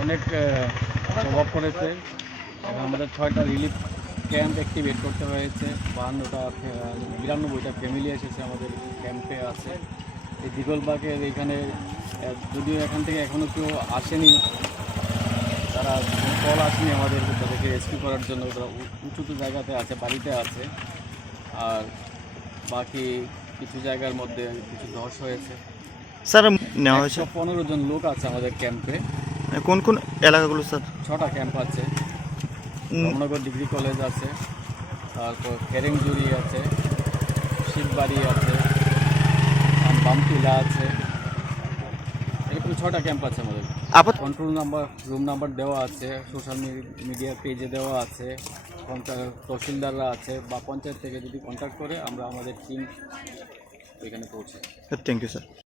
অনেক প্রভাব পড়েছে আমাদের ছয়টা রিলিফ ক্যাম্প অ্যাক্টিভেট করতে হয়েছে। বাহান্নটা বিরানব্বইটা ফ্যামিলি এসেছে আমাদের ক্যাম্পে আছে। এই দিগলবাগের এখানে যদিও এখান থেকে এখনও কেউ আসেনি তারা কল আসেনি আমাদের তাদেরকে রেস্কিউ করার জন্য। তারা উ- উঁচু উঁচু জায়গাতে আছে বাড়িতে আছে। আর বাকি কিছু জায়গার মধ্যে কিছু ধস হয়েছে। স্যার নেওয়া হয়েছে। পনেরো জন লোক আছে আমাদের ক্যাম্পে কোন কোন এলাকাগুলো স্যার? ছটা ক্যাম্প আছে। রমনগর ডিগ্রি কলেজ আছে তারপর খেরেংজুরি আছে শিববাড়ি আছে বামটিলা আছে। এরকম ছটা ক্যাম্প আছে আমাদের। আপাত কন্ট্রোল নাম্বার রুম নাম্বার দেওয়া আছে সোশ্যাল মিডিয়া পেজে দেওয়া আছে তহসিলদাররা আছে বা পঞ্চায়েত থেকে যদি কন্ট্যাক্ট করে আমরা আমাদের টিম এখানে পৌঁছে থ্যাংক ইউ স্যার